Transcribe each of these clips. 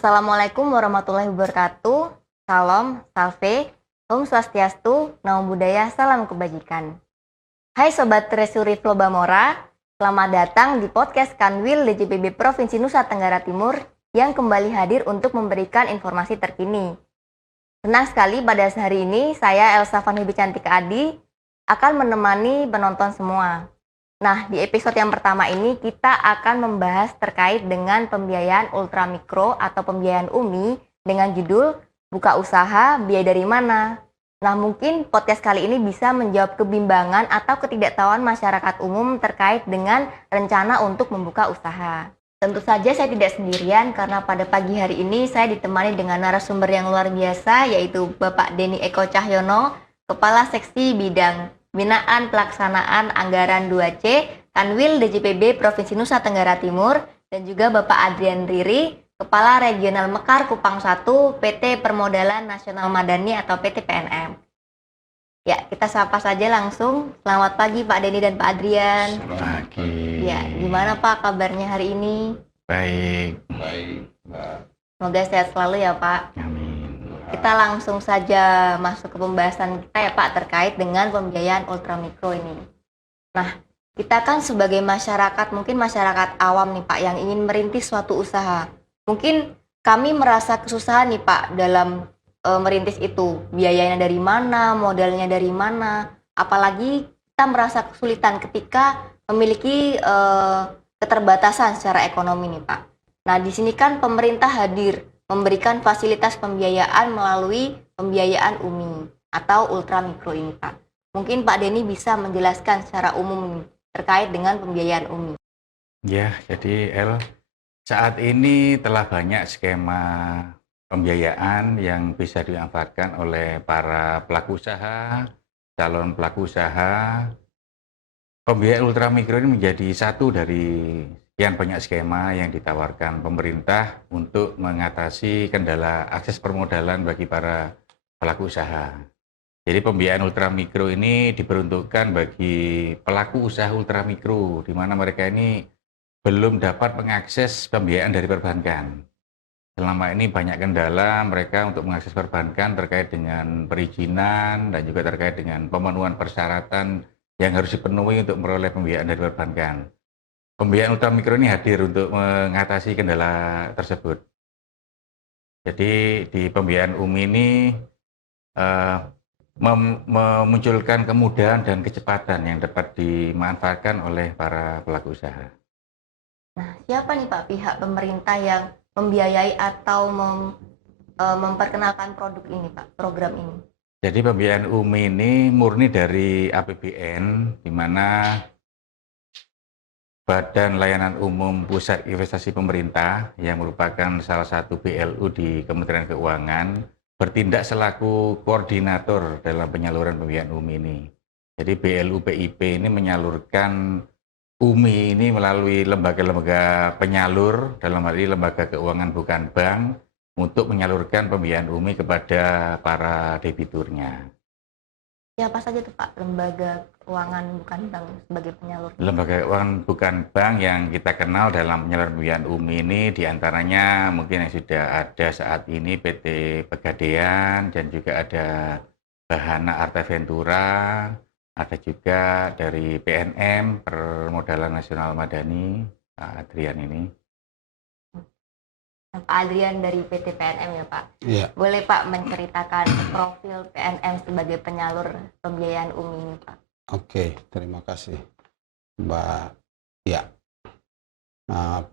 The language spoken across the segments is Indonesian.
Assalamualaikum warahmatullahi wabarakatuh. Salam, salve, Om Swastiastu, Namo Buddhaya, salam kebajikan. Hai Sobat Tresuri Flobamora, selamat datang di podcast Kanwil DJPB Provinsi Nusa Tenggara Timur yang kembali hadir untuk memberikan informasi terkini. Senang sekali pada hari ini saya Elsa Vanhibi Cantika Adi akan menemani penonton semua. Nah, di episode yang pertama ini kita akan membahas terkait dengan pembiayaan ultramikro atau pembiayaan UMI dengan judul Buka Usaha, Biaya Dari Mana? Nah, mungkin podcast kali ini bisa menjawab kebimbangan atau ketidaktahuan masyarakat umum terkait dengan rencana untuk membuka usaha. Tentu saja saya tidak sendirian karena pada pagi hari ini saya ditemani dengan narasumber yang luar biasa yaitu Bapak Denny Eko Cahyono, Kepala Seksi Bidang Binaan Pelaksanaan Anggaran 2C Kanwil DJPB Provinsi Nusa Tenggara Timur, dan juga Bapak Adrian Riri, Kepala Regional Mekar Kupang 1 PT Permodalan Nasional Madani atau PT PNM. Ya, kita sapa saja langsung. Selamat pagi Pak Denny dan Pak Adrian. Selamat pagi. Ya, gimana Pak kabarnya hari ini? Baik, Mbak. Semoga sehat selalu ya Pak. amin. Kita langsung saja masuk ke pembahasan kita ya Pak terkait dengan pembiayaan ultramikro ini. Nah, kita kan sebagai masyarakat, mungkin masyarakat awam nih Pak yang ingin merintis suatu usaha. Mungkin kami merasa kesusahan nih Pak dalam merintis itu. Biayanya dari mana, modalnya dari mana. Apalagi kita merasa kesulitan ketika memiliki keterbatasan secara ekonomi nih Pak. Nah, di sini kan pemerintah hadir memberikan fasilitas pembiayaan melalui pembiayaan UMI atau ultramikro ini Pak. Mungkin Pak Denny bisa menjelaskan secara umum terkait dengan pembiayaan UMI. Ya, jadi saat ini telah banyak skema pembiayaan yang bisa dimanfaatkan oleh para pelaku usaha, calon pelaku usaha. Pembiayaan ultramikro ini menjadi satu dari sekian banyak skema yang ditawarkan pemerintah untuk mengatasi kendala akses permodalan bagi para pelaku usaha. Jadi pembiayaan ultramikro ini diperuntukkan bagi pelaku usaha ultramikro, di mana mereka ini belum dapat mengakses pembiayaan dari perbankan. Selama ini banyak kendala mereka untuk mengakses perbankan terkait dengan perizinan dan juga terkait dengan pemenuhan persyaratan yang harus dipenuhi untuk memperoleh pembiayaan dari perbankan. Pembiayaan ultramikro ini hadir untuk mengatasi kendala tersebut. Jadi di pembiayaan UMI ini memunculkan kemudahan dan kecepatan yang dapat dimanfaatkan oleh para pelaku usaha. Nah, siapa nih Pak pihak pemerintah yang membiayai atau memperkenalkan produk ini Pak, program ini? Jadi pembiayaan UMI ini murni dari APBN, di mana Badan Layanan Umum Pusat Investasi Pemerintah yang merupakan salah satu BLU di Kementerian Keuangan bertindak selaku koordinator dalam penyaluran pembiayaan UMI ini. Jadi BLU PIP ini menyalurkan UMI ini melalui lembaga-lembaga penyalur, dalam hal ini lembaga keuangan bukan bank, untuk menyalurkan pembiayaan UMI kepada para debiturnya. Siapa saja tuh Pak lembaga keuangan bukan bank sebagai penyalur? Lembaga keuangan bukan bank yang kita kenal dalam penyaluran pembiayaan UMI ini diantaranya mungkin yang sudah ada saat ini PT Pegadaian, dan juga ada Bahana Arte Ventura, ada juga dari PNM Permodalan Nasional Madani, Pak Adrian ini. Pak Adrian dari PT PNM ya Pak. Iya. Boleh Pak menceritakan profil PNM sebagai penyalur pembiayaan UMI ini Pak? Oke, terima kasih Mbak. Ya,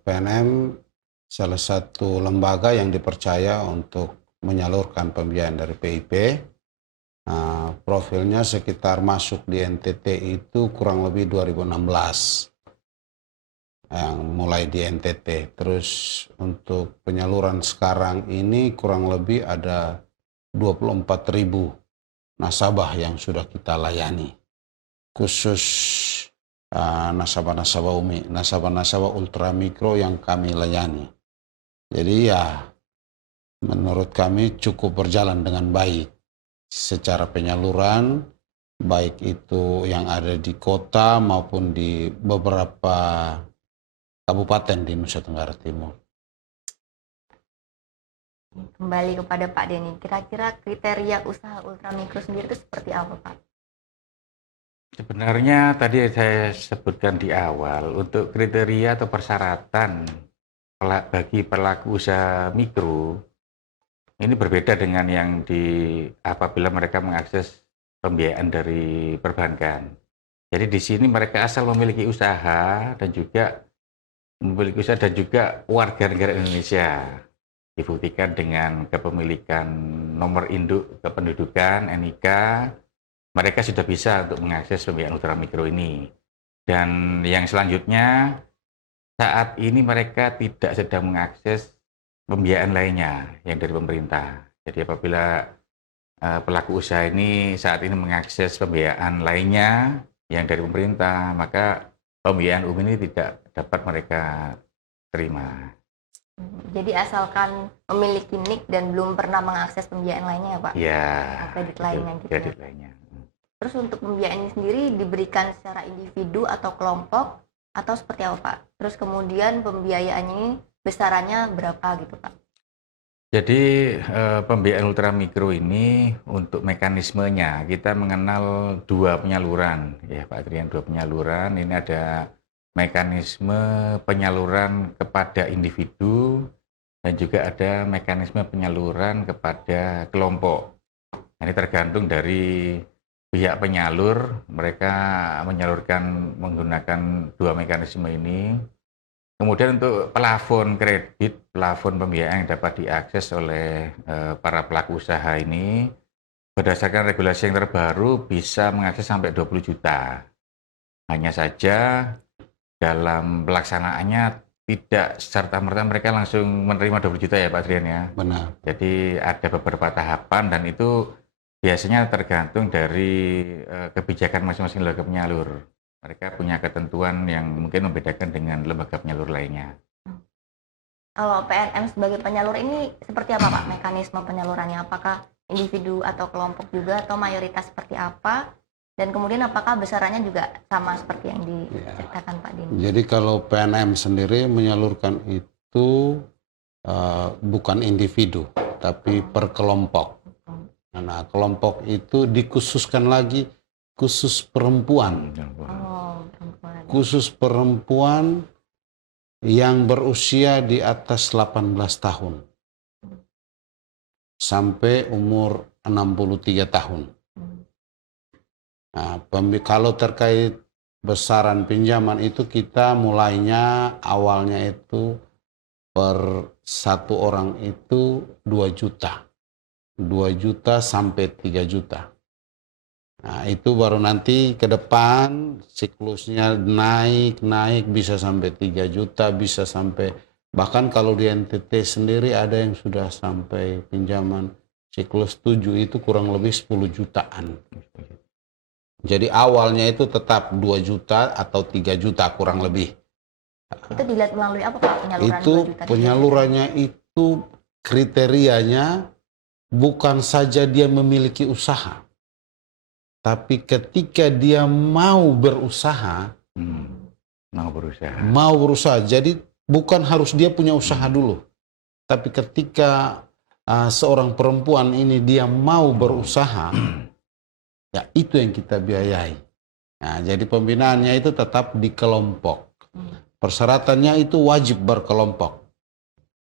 PNM salah satu lembaga yang dipercaya untuk menyalurkan pembiayaan dari PIP. Profilnya sekitar masuk di NTT itu kurang lebih 2016. Yang mulai di NTT, terus untuk penyaluran sekarang ini kurang lebih ada 24.000 nasabah yang sudah kita layani, khusus nasabah-nasabah UMI, nasabah-nasabah ultramikro yang kami layani. Jadi ya menurut kami cukup berjalan dengan baik secara penyaluran, baik itu yang ada di kota maupun di beberapa kabupaten di Nusa Tenggara Timur. Kembali kepada Pak Denny, kira-kira kriteria usaha ultramikro sendiri itu seperti apa, Pak? Sebenarnya tadi saya sebutkan di awal, untuk kriteria atau persyaratan bagi pelaku usaha mikro, ini berbeda dengan yang apabila mereka mengakses pembiayaan dari perbankan. Jadi di sini mereka asal memiliki usaha dan juga warga negara Indonesia, dibuktikan dengan kepemilikan nomor induk kependudukan NIK, mereka sudah bisa untuk mengakses pembiayaan ultramikro ini. Dan yang selanjutnya, saat ini mereka tidak sedang mengakses pembiayaan lainnya yang dari pemerintah. Jadi apabila pelaku usaha ini saat ini mengakses pembiayaan lainnya yang dari pemerintah, maka pembiayaan umum ini tidak dapat mereka terima. Jadi asalkan memiliki NIK dan belum pernah mengakses pembiayaan lainnya ya Pak? Ya, Kredit lainnya gitu kredit ya? lainnya. Terus untuk pembiayaan ini sendiri diberikan secara individu atau kelompok atau seperti apa Pak? Terus kemudian pembiayaannya ini besarannya berapa gitu Pak? Jadi pembiayaan ultramikro ini untuk mekanismenya kita mengenal dua penyaluran ya Pak Adrian, dua penyaluran. Ini ada mekanisme penyaluran kepada individu dan juga ada mekanisme penyaluran kepada kelompok. Ini tergantung dari pihak penyalur, mereka menyalurkan menggunakan dua mekanisme ini. Kemudian untuk plafon kredit, plafon pembiayaan yang dapat diakses oleh para pelaku usaha ini, berdasarkan regulasi yang terbaru bisa mengakses sampai 20 juta. Hanya saja dalam pelaksanaannya tidak serta-merta mereka langsung menerima 20 juta ya Pak Adrian ya. Benar. Jadi ada beberapa tahapan dan itu biasanya tergantung dari kebijakan masing-masing lembaga penyalur. Mereka punya ketentuan yang mungkin membedakan dengan lembaga penyalur lainnya. Kalau PNM sebagai penyalur ini seperti apa Pak mekanisme penyalurannya? Apakah individu atau kelompok juga atau mayoritas seperti apa? Dan kemudian apakah besarannya juga sama seperti yang diceritakan Pak Denny? Jadi kalau PNM sendiri menyalurkan itu bukan individu, tapi per kelompok. Nah, kelompok itu dikhususkan lagi khusus perempuan. Oh, perempuan. Khusus perempuan yang berusia di atas 18 tahun sampai umur 63 tahun. Nah, kalau terkait besaran pinjaman itu kita mulainya awalnya itu per satu orang itu 2 juta. 2 juta sampai 3 juta. Nah, itu baru nanti ke depan siklusnya naik bisa sampai 3 juta, bisa sampai bahkan kalau di NTT sendiri ada yang sudah sampai pinjaman siklus 7 itu kurang lebih 10 jutaan. Jadi awalnya itu tetap 2 juta atau 3 juta kurang lebih. Itu dilihat melalui apa Pak penyaluran 2 Itu juta? penyalurannya itu kriterianya bukan saja dia memiliki usaha. Tapi ketika dia mau berusaha, mau berusaha. Jadi bukan harus dia punya usaha dulu. Tapi ketika seorang perempuan ini dia mau berusaha, ya itu yang kita biayai. Nah, jadi pembinaannya itu tetap di kelompok. Persyaratannya itu wajib berkelompok.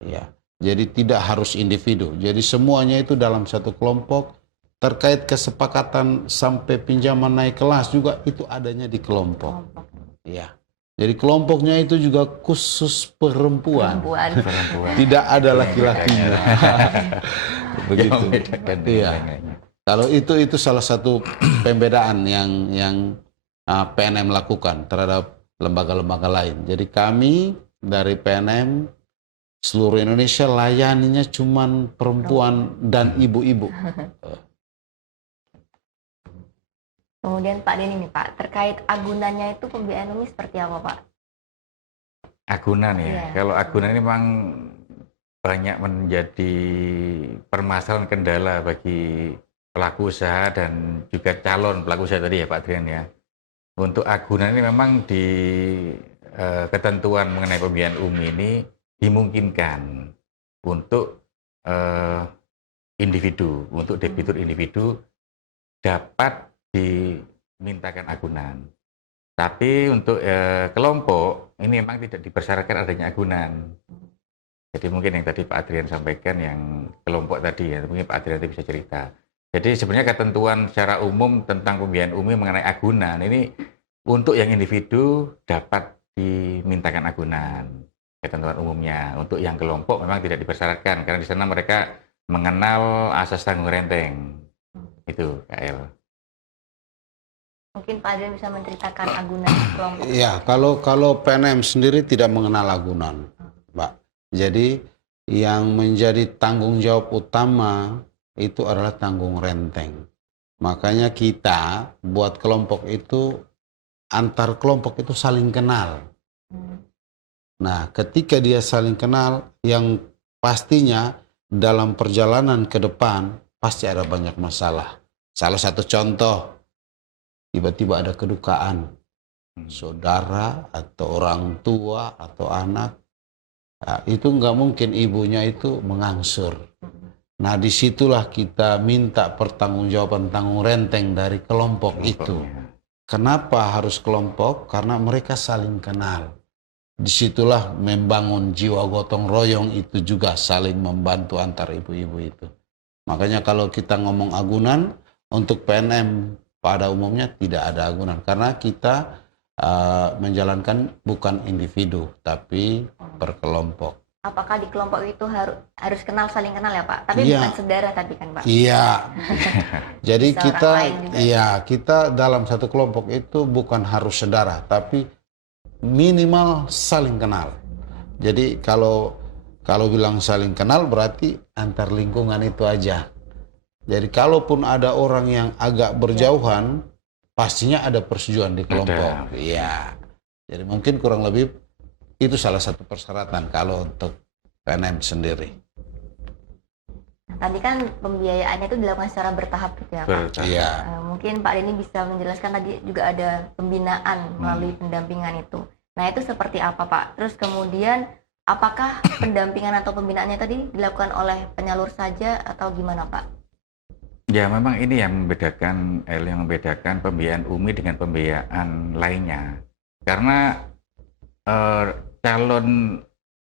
Ya, jadi tidak harus individu. Jadi semuanya itu dalam satu kelompok. Terkait kesepakatan sampai pinjaman naik kelas juga itu adanya di kelompok. Ya. Jadi kelompoknya itu juga khusus perempuan. Tidak ada laki-lakinya. Begitu. Iya. Kalau itu salah satu pembedaan yang PNM lakukan terhadap lembaga-lembaga lain. Jadi kami dari PNM seluruh Indonesia layaninya cuman perempuan dan ibu-ibu. Kemudian Pak Denny nih Pak, terkait agunannya itu pembiayaan ini seperti apa Pak? Agunan ya, Iya. Kalau agunan ini memang banyak menjadi permasalahan kendala bagi pelaku usaha dan juga calon pelaku usaha tadi ya Pak Adrian ya. Untuk agunan ini memang di ketentuan mengenai pembiayaan umum ini dimungkinkan untuk eh, individu, untuk debitur individu dapat dimintakan agunan. Tapi untuk kelompok ini memang tidak dipersyaratkan adanya agunan. Jadi mungkin yang tadi Pak Adrian sampaikan yang kelompok tadi ya, mungkin Pak Adrian nanti bisa cerita. Jadi sebenarnya ketentuan secara umum tentang pembiayaan umum mengenai agunan ini untuk yang individu dapat dimintakan agunan, ketentuan umumnya. Untuk yang kelompok memang tidak dipersyaratkan karena di sana mereka mengenal asas tanggung renteng. Itu KL. Mungkin Pak Adrian bisa menceritakan agunan kelompok. Ya, kalau PNM sendiri tidak mengenal agunan, Mbak. Jadi yang menjadi tanggung jawab utama itu adalah tanggung renteng. Makanya kita buat kelompok itu, antar kelompok itu saling kenal. Nah, ketika dia saling kenal, yang pastinya dalam perjalanan ke depan pasti ada banyak masalah. Salah satu contoh, tiba-tiba ada kedukaan. Saudara atau orang tua atau anak, nah, itu nggak mungkin ibunya itu mengangsur. Nah, disitulah kita minta pertanggungjawaban tanggung renteng dari kelompok itu. Kenapa harus kelompok? Karena mereka saling kenal. Disitulah membangun jiwa gotong royong itu juga saling membantu antar ibu-ibu itu. Makanya kalau kita ngomong agunan, untuk PNM pada umumnya tidak ada agunan. Karena kita menjalankan bukan individu, tapi berkelompok. Apakah di kelompok itu harus kenal, saling kenal ya Pak? Tapi Iya. bukan saudara tapi kan Pak? Iya. Jadi Bisa kita, orang lain juga. iya, kita dalam satu kelompok itu bukan harus saudara, tapi minimal saling kenal. Jadi kalau bilang saling kenal berarti antar lingkungan itu aja. Jadi kalaupun ada orang yang agak berjauhan, pastinya ada persetujuan di kelompok. Iya. Jadi mungkin kurang lebih itu salah satu persyaratan kalau untuk PNM sendiri. Tadi kan pembiayaannya itu dilakukan secara bertahap gitu ya Pak? Iya. Mungkin Pak Denny bisa menjelaskan tadi juga ada pembinaan melalui pendampingan itu. Nah itu seperti apa Pak? Terus kemudian apakah pendampingan atau pembinaannya tadi dilakukan oleh penyalur saja atau gimana Pak? Ya memang ini yang membedakan pembiayaan UMI dengan pembiayaan lainnya. Karena calon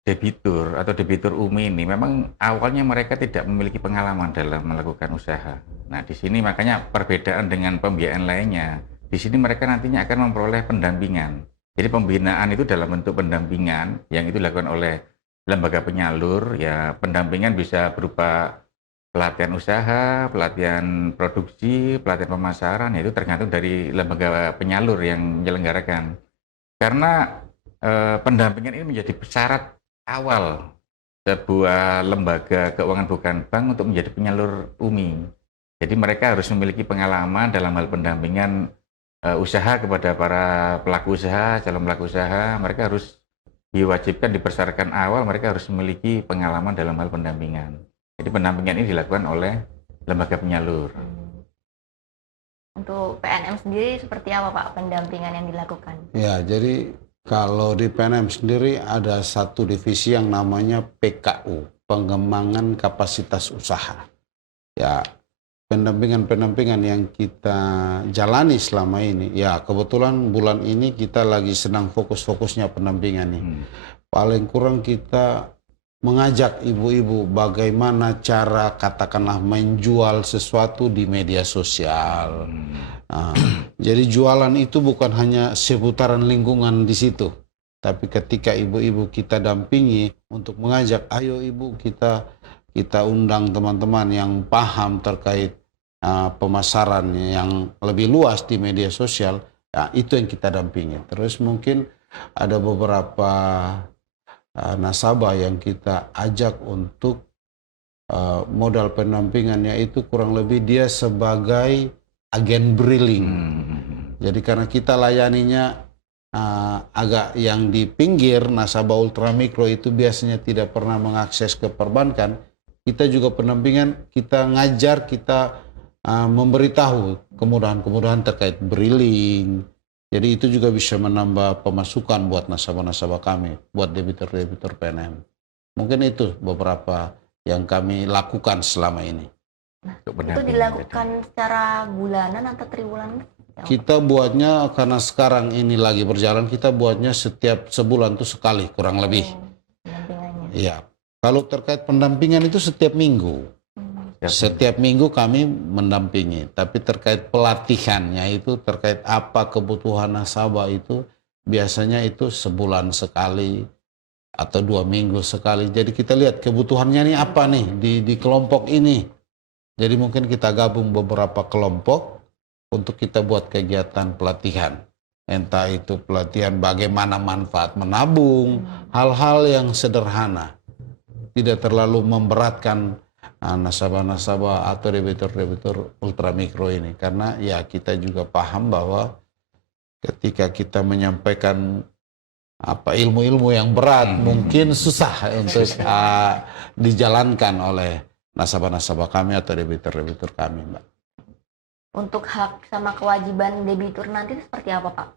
debitur atau debitur UMI ini memang awalnya mereka tidak memiliki pengalaman dalam melakukan usaha. Nah, di sini makanya perbedaan dengan pembiayaan lainnya. Di sini mereka nantinya akan memperoleh pendampingan. Jadi pembinaan itu dalam bentuk pendampingan yang itu dilakukan oleh lembaga penyalur. Ya, pendampingan bisa berupa pelatihan usaha, pelatihan produksi, pelatihan pemasaran. Itu tergantung dari lembaga penyalur yang menyelenggarakan. Karena pendampingan ini menjadi syarat awal sebuah lembaga keuangan bukan bank untuk menjadi penyalur UMI. Jadi mereka harus memiliki pengalaman dalam hal pendampingan usaha kepada para pelaku usaha, calon pelaku usaha. Mereka harus diwajibkan, dipersyaratkan awal mereka harus memiliki pengalaman dalam hal pendampingan. Jadi pendampingan ini dilakukan oleh lembaga penyalur. Untuk PNM sendiri seperti apa Pak pendampingan yang dilakukan? Ya, jadi kalau di PNM sendiri ada satu divisi yang namanya PKU, Pengembangan Kapasitas Usaha. Ya, pendampingan yang kita jalani selama ini, ya kebetulan bulan ini kita lagi sedang fokus-fokusnya pendampingan nih. Paling kurang kita mengajak ibu-ibu bagaimana cara katakanlah menjual sesuatu di media sosial. Nah, jadi jualan itu bukan hanya seputaran lingkungan di situ, tapi ketika ibu-ibu kita dampingi untuk mengajak, ayo ibu kita undang teman-teman yang paham terkait pemasaran yang lebih luas di media sosial, ya, itu yang kita dampingi. Terus mungkin ada beberapa nasabah yang kita ajak untuk modal pendampingannya itu kurang lebih dia sebagai agen briling. Jadi karena kita layaninya agak yang di pinggir, nasabah ultramikro itu biasanya tidak pernah mengakses ke perbankan, kita juga pendampingan, kita ngajar, kita memberitahu kemudahan-kemudahan terkait briling. Jadi itu juga bisa menambah pemasukan buat nasabah-nasabah kami, buat debitur-debitur PNM. Mungkin itu beberapa yang kami lakukan selama ini. Untuk Itu pendampingan dilakukan secara bulanan atau triwulan? Kita buatnya karena sekarang ini lagi berjalan, kita buatnya setiap sebulan tuh sekali kurang lebih. Pendampingannya. Iya. Kalau terkait pendampingan itu setiap minggu. tadi. Setiap minggu kami mendampingi. Tapi terkait pelatihannya itu, terkait apa kebutuhan nasabah itu, biasanya itu sebulan sekali atau 2 minggu sekali. Jadi kita lihat kebutuhannya nih apa nih di kelompok ini. Jadi mungkin kita gabung beberapa kelompok untuk kita buat kegiatan pelatihan. Entah itu pelatihan bagaimana manfaat menabung, hal-hal yang sederhana. Tidak terlalu memberatkan nasabah-nasabah atau debitur-debitur ultramikro ini. Karena ya kita juga paham bahwa ketika kita menyampaikan ilmu-ilmu yang berat, mungkin susah untuk dijalankan oleh nasabah-nasabah kami atau debitur-debitur kami, Mbak. Untuk hak sama kewajiban debitur nanti itu seperti apa, Pak?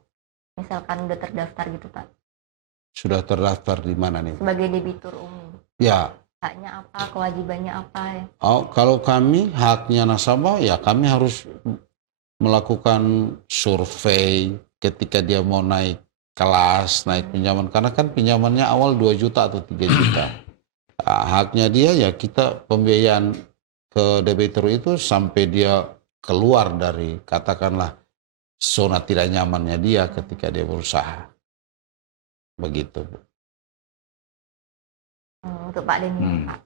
Misalkan udah terdaftar gitu, Pak. Sudah terdaftar di mana nih? Sebagai debitur umum. Ya, Haknya apa, kewajibannya apa ya? kalau kami haknya nasabah ya kami harus melakukan survei ketika dia mau naik kelas, naik pinjaman. Karena kan pinjamannya awal 2 juta atau 3 juta. Haknya dia ya kita pembiayaan ke debitur itu sampai dia keluar dari katakanlah zona tidak nyamannya dia ketika dia berusaha. Begitu, Bu. Untuk Pak Denny, Pak.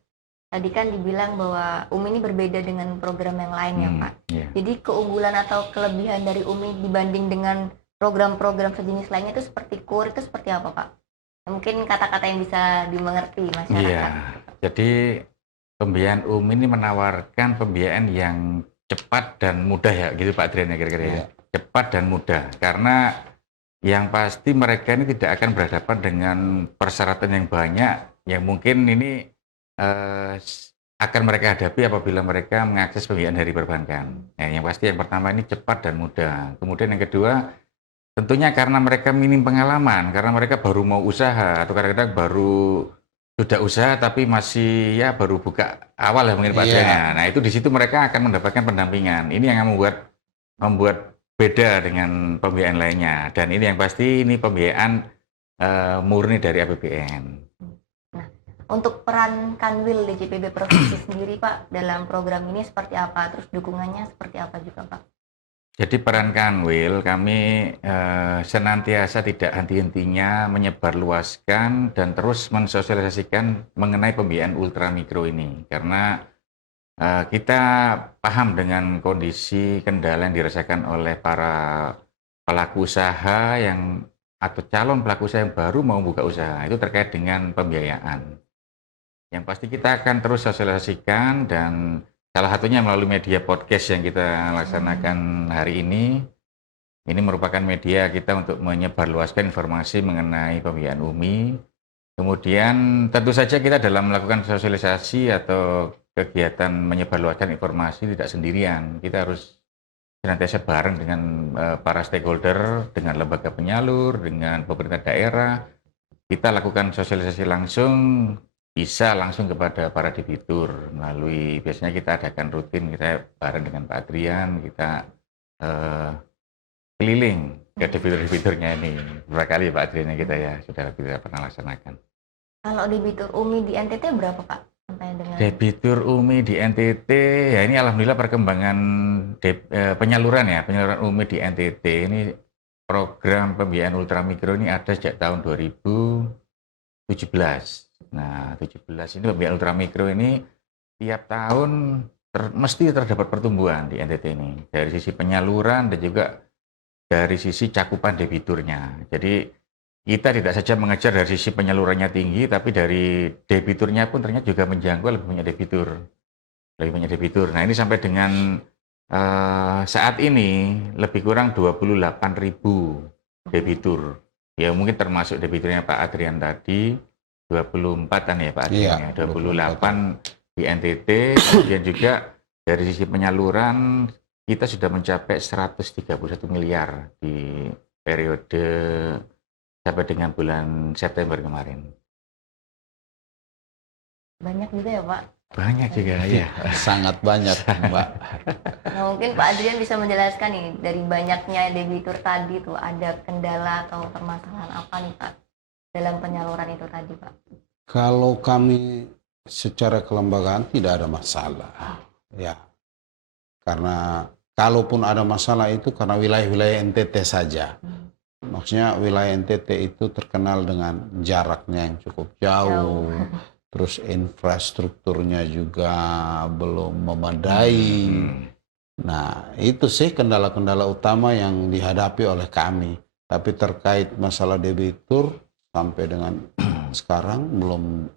Tadi kan dibilang bahwa UMI ini berbeda dengan program yang lain ya, Pak. Iya. Jadi keunggulan atau kelebihan dari UMI dibanding dengan program-program sejenis lainnya itu seperti KUR itu seperti apa, Pak? Mungkin kata-kata yang bisa dimengerti masyarakat. Iya. Jadi pembiayaan UMI ini menawarkan pembiayaan yang cepat dan mudah ya, gitu Pak Adrian ya kira-kira ya. Iya. Cepat dan mudah. Karena yang pasti mereka ini tidak akan berhadapan dengan persyaratan yang banyak yang mungkin ini akan mereka hadapi apabila mereka mengakses pembiayaan dari perbankan. Nah, yang pasti yang pertama ini cepat dan mudah. Kemudian yang kedua, tentunya karena mereka minim pengalaman, karena mereka baru mau usaha atau kadang-kadang baru sudah usaha tapi masih ya baru buka awal ya mungkin Pak Iya. Adrian. Nah, itu di situ mereka akan mendapatkan pendampingan. Ini yang membuat beda dengan pembiayaan lainnya. Dan ini yang pasti ini pembiayaan murni dari APBN. Untuk peran Kanwil DJPB Provinsi sendiri, Pak, dalam program ini seperti apa? Terus dukungannya seperti apa juga, Pak? Jadi peran Kanwil kami senantiasa tidak henti-hentinya menyebarluaskan dan terus mensosialisasikan mengenai pembiayaan ultramikro ini. Karena kita paham dengan kondisi kendala yang dirasakan oleh para pelaku usaha atau calon pelaku usaha yang baru mau buka usaha itu terkait dengan pembiayaan. Yang pasti kita akan terus sosialisasikan dan salah satunya melalui media podcast yang kita laksanakan hari ini. Ini merupakan media kita untuk menyebarluaskan informasi mengenai pembiayaan UMI. Kemudian tentu saja kita dalam melakukan sosialisasi atau kegiatan menyebarluaskan informasi tidak sendirian. Kita harus senantiasa bareng dengan para stakeholder, dengan lembaga penyalur, dengan pemerintah daerah. Kita lakukan sosialisasi langsung, bisa langsung kepada para debitur melalui biasanya kita adakan rutin, kita bareng dengan Pak Adrian, kita keliling ke debitur-debiturnya ini berapa kali Pak Adrian kita ya sudah kita pernah laksanakan. Kalau debitur UMI di NTT berapa, Pak? Sampai dengan Debitur UMI di NTT ya ini alhamdulillah perkembangan penyaluran UMI di NTT ini program pembiayaan ultramikro ini ada sejak tahun 2017. Nah, 17 ini pembiayaan ultramikro ini tiap tahun mesti terdapat pertumbuhan di NTT ini dari sisi penyaluran dan juga dari sisi cakupan debiturnya. Jadi kita tidak saja mengejar dari sisi penyalurannya tinggi, tapi dari debiturnya pun ternyata juga menjangkau lebih banyak debitur. Nah, ini sampai dengan saat ini lebih kurang 28.000 debitur. Ya mungkin termasuk debiturnya Pak Adrian tadi. 24-an ya Pak Adrian, Iya, 28 di NTT, kemudian juga dari sisi penyaluran kita sudah mencapai 131 miliar di periode sampai dengan bulan September kemarin. banyak juga ya, Pak? Banyak juga ya. Sangat banyak, Mbak. Nah, mungkin Pak Adrian bisa menjelaskan nih, dari banyaknya debitur tadi tuh ada kendala atau permasalahan apa nih Pak dalam penyaluran itu tadi Pak? Kalau kami secara kelembagaan tidak ada masalah, ya. Karena kalaupun ada masalah itu karena wilayah-wilayah NTT saja. Maksudnya wilayah NTT itu terkenal dengan jaraknya yang cukup jauh, terus infrastrukturnya juga belum memadai. Nah, itu sih kendala-kendala utama yang dihadapi oleh kami. Tapi terkait masalah debitur sampai dengan sekarang belum,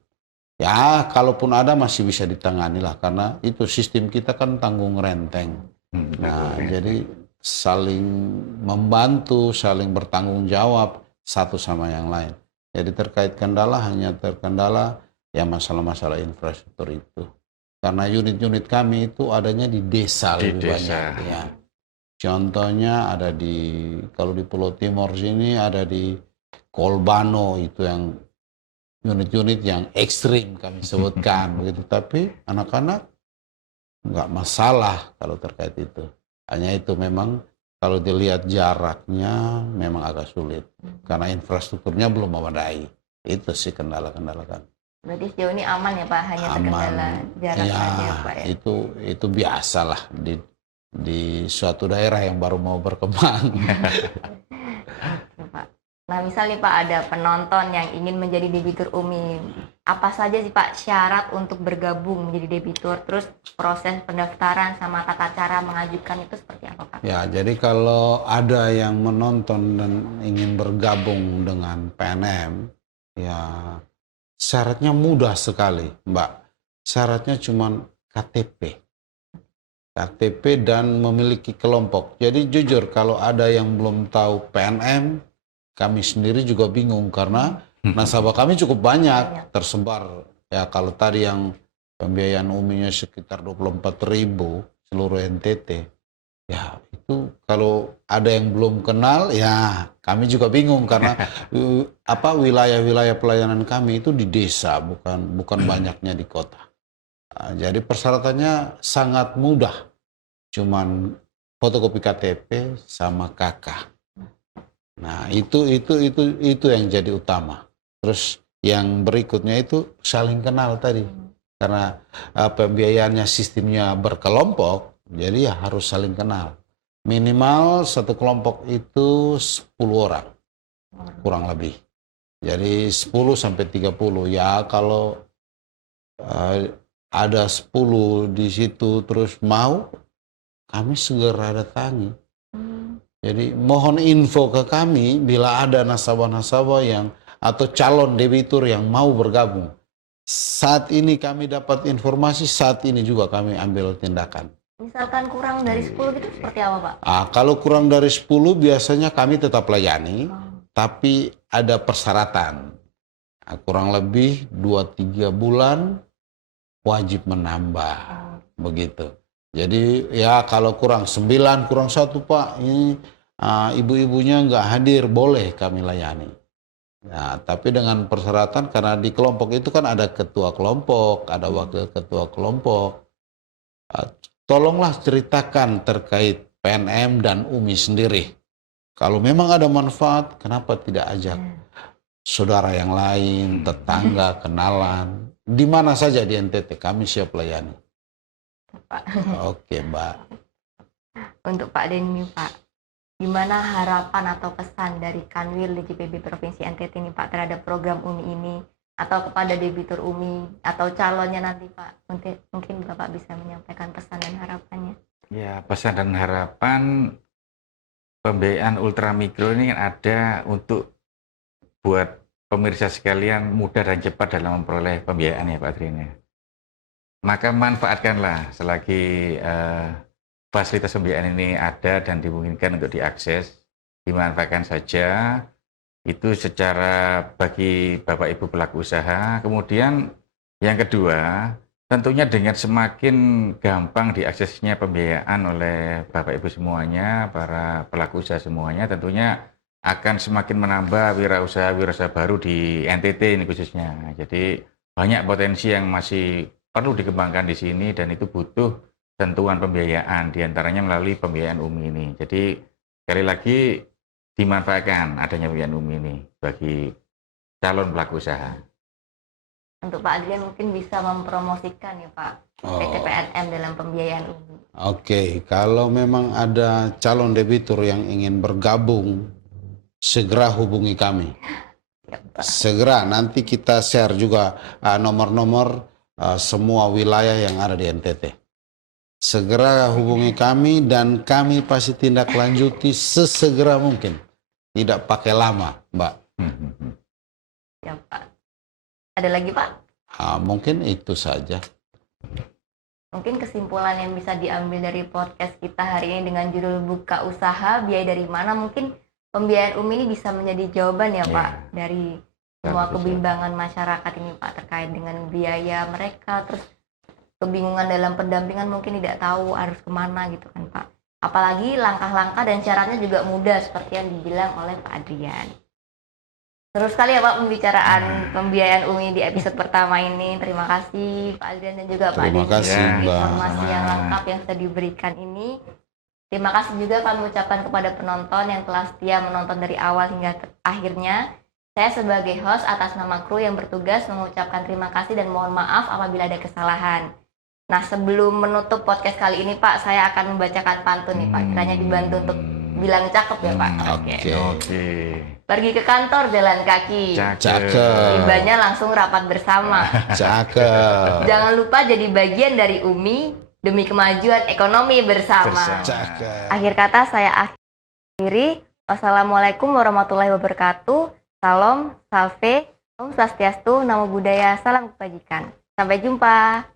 ya kalaupun ada masih bisa ditangani lah, karena itu sistem kita kan tanggung renteng. Nah, jadi saling membantu, saling bertanggung jawab satu sama yang lain. Jadi terkait kendala hanya terkendala ya masalah-masalah infrastruktur itu. Karena unit-unit kami itu adanya di desa Di lebih desa. banyak. Ya. Contohnya ada kalau di Pulau Timur sini ada di Kolbano, itu yang unit-unit yang ekstrim kami sebutkan begitu. Tapi anak-anak nggak masalah kalau terkait itu. Hanya itu memang kalau dilihat jaraknya memang agak sulit karena infrastrukturnya belum memadai. Itu sih kendala-kendala kan. Berarti sejauh ini aman ya Pak, hanya terkendala jarak Ya, saja Pak ya? itu biasalah di suatu daerah yang baru mau berkembang. Oke, Pak. Nah, misalnya Pak ada penonton yang ingin menjadi debitur UMI, apa saja sih Pak syarat untuk bergabung menjadi debitur? Terus proses pendaftaran sama tata cara mengajukan itu seperti apa Pak? Ya, jadi kalau ada yang menonton dan ingin bergabung dengan PNM, ya syaratnya mudah sekali, Mbak. Syaratnya cuma KTP. KTP dan memiliki kelompok. Jadi jujur kalau ada yang belum tahu PNM, kami sendiri juga bingung karena nasabah kami cukup banyak tersebar. Ya kalau tadi yang pembiayaan UMI-nya sekitar 24.000 seluruh NTT. Ya itu kalau ada yang belum kenal ya kami juga bingung karena wilayah-wilayah pelayanan kami itu di desa, bukan banyaknya di kota. Nah, jadi persyaratannya sangat mudah. Cuman fotokopi KTP sama KK. Nah, itu yang jadi utama. Terus yang berikutnya itu saling kenal tadi. Karena pembiayaannya sistemnya berkelompok, jadi ya harus saling kenal. Minimal satu kelompok itu 10 orang. Kurang lebih. Jadi 10 sampai 30. Ya kalau ada 10 di situ terus mau, kami segera datangi. Jadi mohon info ke kami bila ada nasabah-nasabah yang atau calon debitur yang mau bergabung. Saat ini kami dapat informasi, saat ini juga kami ambil tindakan. Misalkan kurang dari 10 gitu seperti apa Pak? Kalau kurang dari 10 biasanya kami tetap layani, tapi ada persyaratan. Kurang lebih 2-3 bulan wajib menambah. Begitu. Jadi ya kalau kurang 9, kurang 1 Pak, ini ibu-ibunya nggak hadir, boleh kami layani. Nah, tapi dengan persyaratan karena di kelompok itu kan ada ketua kelompok, ada wakil ketua kelompok. Tolonglah ceritakan terkait PNM dan UMI sendiri. Kalau memang ada manfaat, kenapa tidak ajak saudara yang lain, tetangga, kenalan. Di mana saja di NTT, kami siap layani. Pak. Oke, Mbak. Untuk Pak Denny Pak, gimana harapan atau pesan dari Kanwil DJPB Provinsi NTT ini Pak terhadap program UMI ini atau kepada debitur UMI atau calonnya nanti Pak? Mungkin Bapak bisa menyampaikan pesan dan harapannya. Ya, pesan dan harapan pembiayaan ultramikro ini kan ada untuk buat pemirsa sekalian mudah dan cepat dalam memperoleh pembiayaan ya Pak Adrian ya. Maka manfaatkanlah selagi fasilitas pembiayaan ini ada dan dimungkinkan untuk diakses, dimanfaatkan saja. Itu secara bagi Bapak Ibu pelaku usaha. Kemudian yang kedua, tentunya dengan semakin gampang diaksesnya pembiayaan oleh Bapak Ibu semuanya, para pelaku usaha semuanya, tentunya akan semakin menambah wirausaha baru di NTT ini khususnya. Jadi banyak potensi yang masih perlu dikembangkan di sini dan itu butuh sentuhan pembiayaan, diantaranya melalui pembiayaan UMI ini. Jadi sekali lagi dimanfaatkan adanya pembiayaan UMI ini bagi calon pelaku usaha. Untuk Pak Adrian mungkin bisa mempromosikan ya Pak PT PNM dalam pembiayaan UMI. Oke, kalau memang ada calon debitur yang ingin bergabung, segera hubungi kami. Ya, Pak. Segera, nanti kita share juga nomor-nomor semua wilayah yang ada di NTT. Segera hubungi kami dan kami pasti tindak lanjuti sesegera mungkin. Tidak pakai lama, Mbak. Ya Pak. Ada lagi Pak? Mungkin itu saja. Mungkin kesimpulan yang bisa diambil dari podcast kita hari ini dengan judul Buka Usaha, Biaya dari Mana, mungkin pembiayaan UMI ini bisa menjadi jawaban ya Pak dari semua kebimbangan masyarakat ini Pak terkait dengan biaya mereka, terus kebingungan dalam pendampingan mungkin tidak tahu harus kemana gitu kan Pak. Apalagi langkah-langkah dan syaratnya juga mudah seperti yang dibilang oleh Pak Adrian. Terus sekali ya Pak pembicaraan pembiayaan UMI di episode pertama ini. Terima kasih Pak Adrian dan juga Pak Terima Denny kasih, untuk Mbak. informasi yang lengkap yang sudah diberikan ini. Terima kasih juga kami ucapkan kepada penonton yang telah setia menonton dari awal hingga akhirnya. Saya sebagai host atas nama kru yang bertugas mengucapkan terima kasih dan mohon maaf apabila ada kesalahan. Nah sebelum menutup podcast kali ini Pak, saya akan membacakan pantun nih Pak. Kiranya dibantu untuk bilang cakep ya Pak. Oke. Pergi ke kantor jalan kaki. Cakep. Tibanya langsung rapat bersama. Cakep. Jangan lupa jadi bagian dari UMI demi kemajuan ekonomi bersama. Cakep. Akhir kata saya akhiri. Wassalamualaikum warahmatullahi wabarakatuh. Salam, salve, Om Swastiastu, Namo Buddhaya, salam kebajikan. Sampai jumpa.